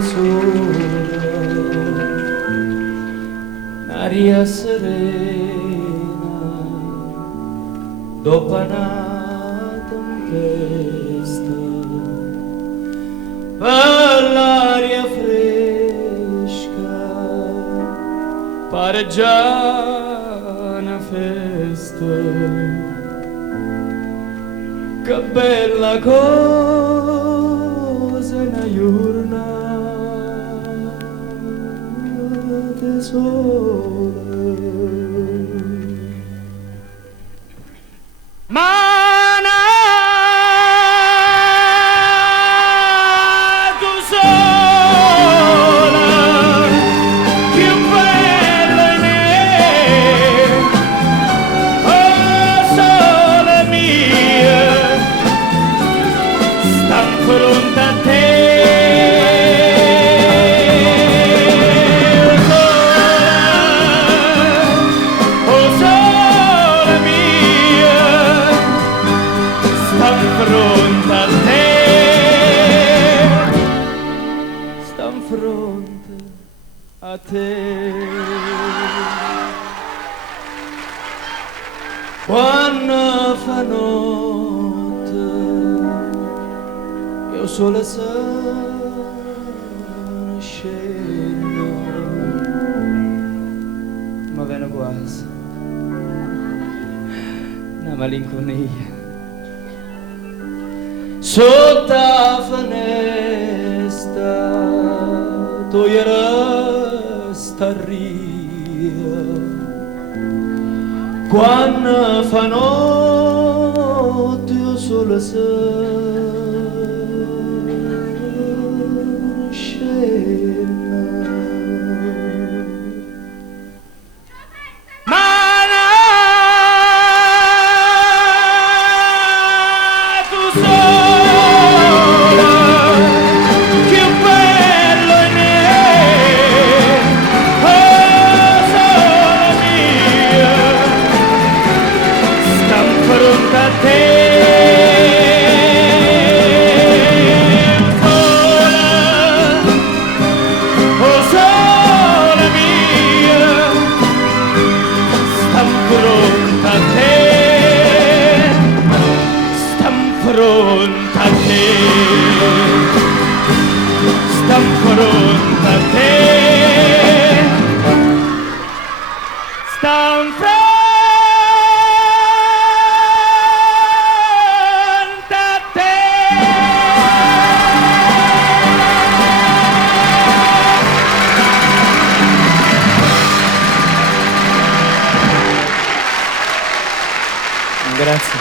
sola, un'aria serena dopo una tempesta, per l'aria fresca pare già una festa. Che bella cosa una giornata sola. Ma tu sola, più bella in me, oh sole mia, sta fronte a te. Fronte a te, sta fronte a te. Quando fa notte, io solo scendo, ma viene quasi una malinconia. Sotto la finestra toglierà sta ria, quando fa notte io solo scena. Fronte a te, sta fronte a te, sta fronte a te. Grazie.